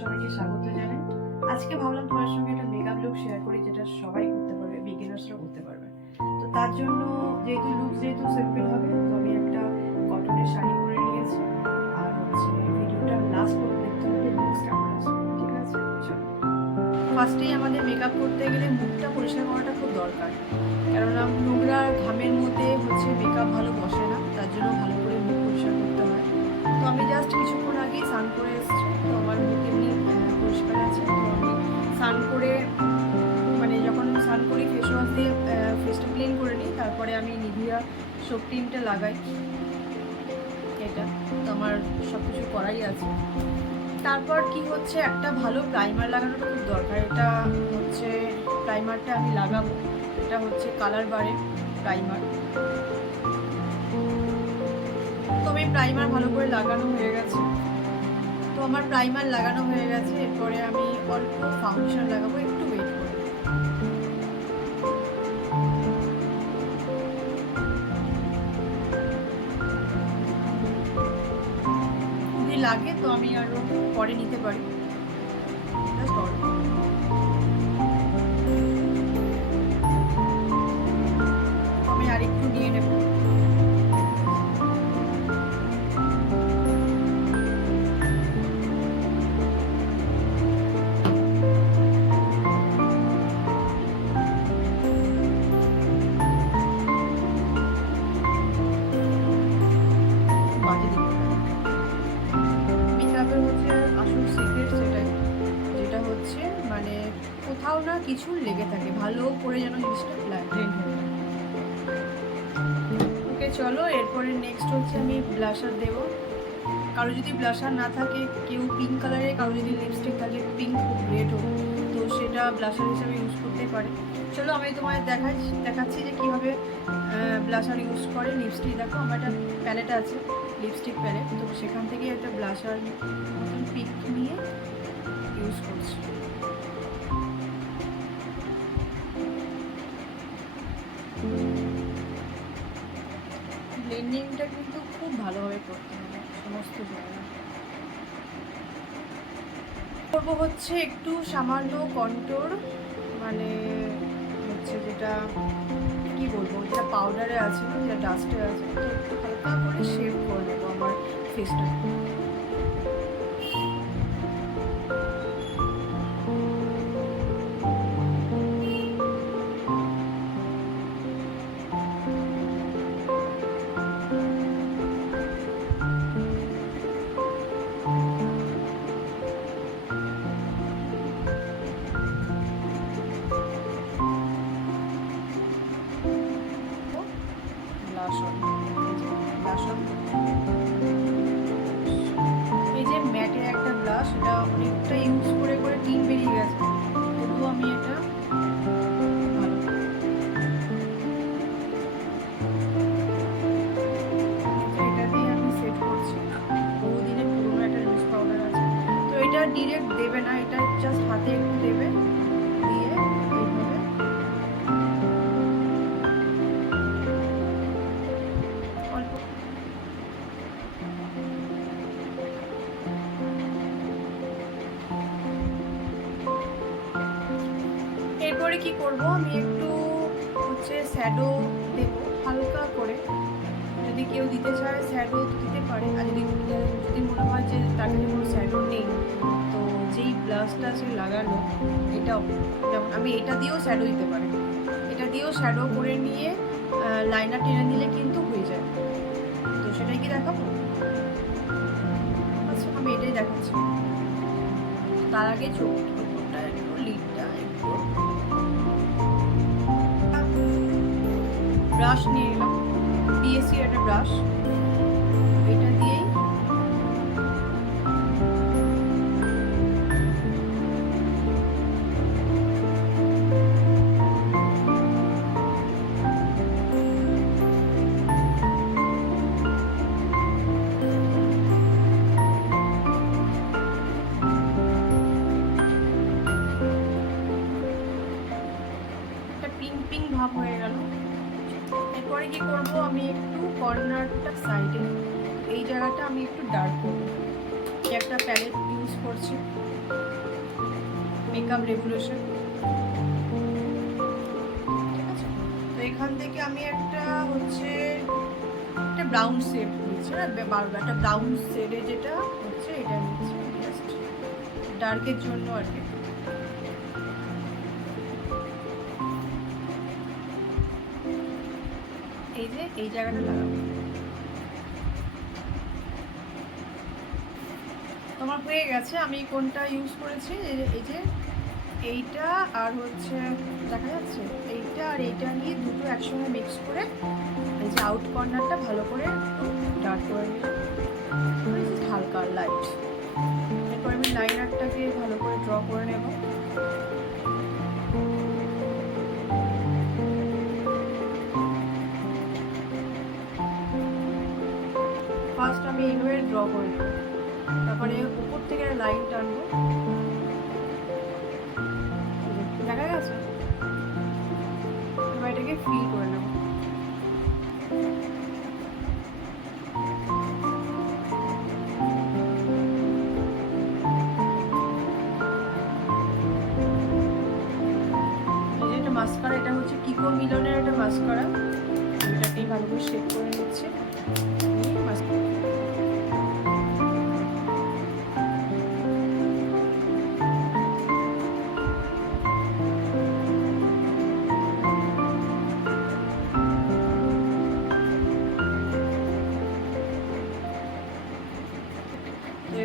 সবাইকে স্বাগত জানাই। আজকে ভাবলাম তোমার সঙ্গে একটা মেকআপ লুক শেয়ার করি, যেটা সবাই করতে পারবে, বিগিনার্সরাও করতে পারবে। তো তার জন্য যেহেতু সিম্পল হবে, তো আমি একটা কটনের শাড়ি পরে নিয়েছি। আর ভিডিওটা লাস্ট পর্যন্ত দেখতে হবে, লুকস কেমন আছে। ঠিক আছে, চলো। ফার্স্টেই আমাদের মেকআপ করতে গেলে মুখটা পরিষ্কার করাটা খুব দরকার, কেননা নোংরা ঘামের মধ্যে মেকআপ ভালো বসে না, তার জন্য ভালো করে মুখ পরিষ্কার করতে হয়। তো আমি জাস্ট কিছুক্ষণ আগেই স্নান করে এসেছি, তো আমার মুখ এমনি পরিষ্কার আছে। তো আমি স্নান করে যখন আমি স্নান করি ফেস ওয়াশ দিয়ে ফেসটা ক্লিন করে নিই, তারপরে আমি নিভিয়া সোপ ক্রিমটা লাগাই। এটা তো আমার সব কিছু করাই আছে। তারপর কি হচ্ছে, একটা ভালো প্রাইমার লাগানোটা খুব দরকার। এটা প্রাইমারটা আমি লাগাবো, এটা কালার বারের প্রাইমার। তো আমি প্রাইমার ভালো করে লাগানো হয়ে গেছে। এরপরে আমি অল্প ফাউন্ডেশন লাগাবো, একটু ওয়েট করে। যদি লাগে তো আমি আরো পরে নিতে পারি। আমি আরেকটু নিয়ে নেব। কোথাও না কিছু লেগে থাকে, ভালো করে যেন জিনিসটা ব্লেন্ড হয়ে যায়। ওকে চলো, এরপরে নেক্সট আমি ব্লাশার দেবো। কারো যদি ব্লাশার না থাকে, কেউ পিঙ্ক কালারে, কারো যদি লিপস্টিক থাকে পিঙ্ক খুব রেড হোক, তো সেটা ব্লাশার হিসাবে ইউজ করতে পারে। চলো আমি তোমায় দেখাচ্ছি যে কীভাবে ব্লাশার ইউজ করে। লিপস্টিক দেখো, আমার একটা প্যালেট আছে, লিপস্টিক প্যালেট, তো সেখান থেকে একটা ব্লাশার মতন পিক নিয়ে ইউজ করছি। ব্লেন্ডিংটা কিন্তু খুব ভালোভাবে করতে হবে সমস্ত জায়গায়। করবো একটু সামান্য কন্ট্রোর, যেটা কি বলবো, যেটা পাউডারে আছে না, যেটা ডাস্টে আছে, তো একটু হালকা করে শেভ করে নেবো আমার ফেসটা। এই যে ম্যাটের একটা ব্লাশ, এটা অনেকটা ইউজ করে টিন বেরিয়ে গেছে, তবুও আমি এটা ভালো এটা দিয়ে আমি সেট করছি। বহুদিনের পুরোনো একটা লুজ পাউডার আছে, তো এটা ডিরেক্ট দেবে না, এটা জাস্ট হাতে একটু দেবে, দিয়ে এইভাবে অল্প। এরপরে কি করব, আমি একটু শ্যাডো দেব হালকা করে। যদি কেউ দিতে চায় শ্যাডো দিতে পারে, আর যদি মনে হয় যে তার কাছে কোনো শ্যাডো নেই, তো যেই ব্লাশটা সে লাগালো, এটাও যেমন আমি এটা দিয়েও শ্যাডো দিতে পারি। এটা দিয়েও শ্যাডো করে নিয়ে লাইনার টেনে নিলে কিন্তু হয়ে যায়। তো সেটাই কি দেখাবো? আচ্ছা, আমি এটাই দেখাচ্ছি। তার আগে চোখটা একটু, লিডটা একটু ব্রাশ নিয়ে এলাম, পিএসসি একটা ব্রাশ, এটা দিয়েই একটা পিঙ্ক ভাব হয়ে গেল। এরপরে কি করব, আমি একটু কর্নারটা সাইডে, এই জায়গাটা আমি একটু ডার্ক করব। একটা প্যালেট ইউজ করছি, মেকআপ রেভলিউশন। ঠিক আছে, তো এখান থেকে আমি একটা ব্রাউন শেড নিচ্ছি না, একটা ব্রাউন শেডে যেটা হচ্ছে এটা নিচ্ছি জাস্ট ডার্কের জন্য আর কি। এই যে এই জায়গাটা লাগাবো। তোমার হয়ে গেছে। আমি কোনটা ইউজ করেছি, এই যে এইটা আর দেখা যাচ্ছে এইটা আর এইটা নিয়ে দুটো একসঙ্গে মিক্স করে এই যে আউট কর্নারটা ভালো করে ডার্ক করে নিলাম, হালকা লাইট। এরপর আমি লাইনারটাকে ভালো করে ড্র করে নেব। ফার্স্ট আমি এইভাবে ড্র করে নেব, তারপরে উপর থেকে লাইন টানবো। দেখা গেছে, এবার এটাকে ফিল করে নেব। এটা মাস্কারা, এটা হচ্ছে কিকো মিলনের একটা মাস্কারা। এটাকেই ভালো করে শেড করে নিচ্ছি।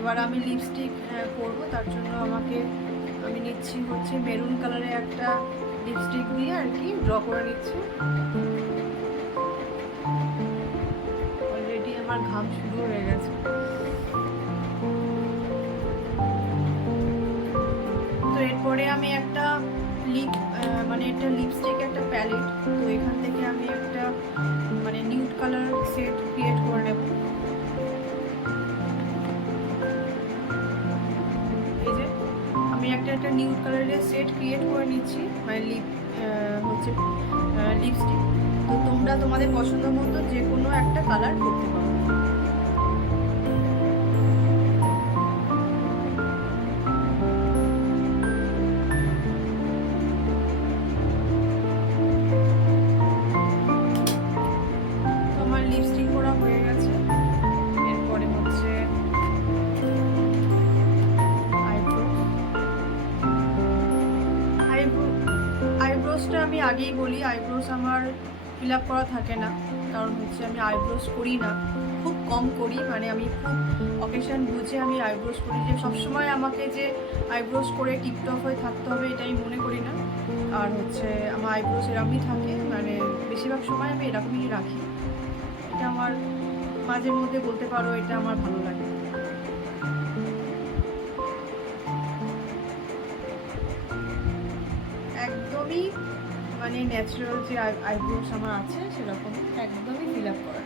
এবার আমি লিপস্টিক করবো, তার জন্য আমি নিচ্ছি মেরুন কালারের একটা লিপস্টিক দিয়ে আর কি ড্র করে নিচ্ছি। অলরেডি আমার ঘাম শুরু হয়ে গেছে। তো এরপরে আমি একটা এটা লিপস্টিক একটা প্যালেট, তো এখান থেকে আমি একটা নিউড কালার সেট ক্রিয়েট করে নেব। আমি একটা নিউড কালারের সেট ক্রিয়েট করে নিচ্ছি, লিপস্টিক। তো তোমরা তোমাদের পছন্দ মতো যে কোনো একটা কালার করতে পারো। তোমার লিপস্টিক করা হয়ে গেছে। এরপরে আইব্রোসটা আমি আগেই বলি, আইব্রোস আমার ফিল আপ করা থাকে না, কারণ আমি আইব্রোস করি না, খুব কম করি। আমি খুব অকেশন বুঝে আমি আইব্রোস করি, যে সবসময় আমাকে যে আইব্রোস করে টিপটপ হয়ে থাকতে হবে এটা আমি মনে করি না। আর আমার আইব্রোস এরকমই থাকে, বেশিরভাগ সময় আমি এরকমই রাখি। এটা আমার মাঝে মধ্যে বলতে পারো এটা আমার ভালো লাগে। একদমই ন্যাচারাল যে আইব্রোস আমার আছে সেরকম একদমই ফিল আপ করা।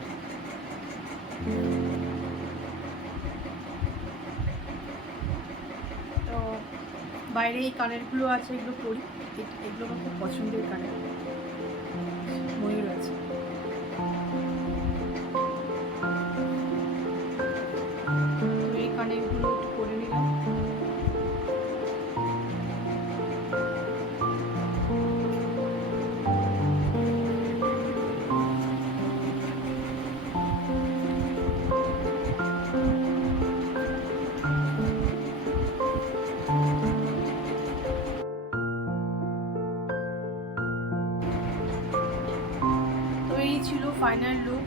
তো বাইরে এই কানেরগুলো আছে, এগুলো পরি, এগুলো আমার খুব পছন্দের কানের, ময়ূর আছে। তো এই কানেরগুলো একটু করে নিলাম। ছিল ফাইনাল লুক।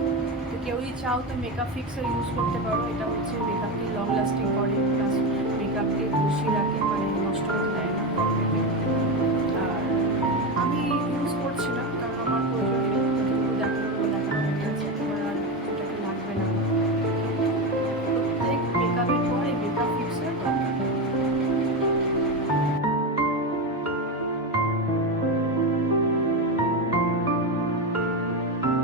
তো কেউই চাও তো মেকআপ ফিক্সার ইউজ করতে পারো, এটা মেকআপকে লং লাস্টিং করে, প্লাস মেকআপকে বসিয়ে রাখে।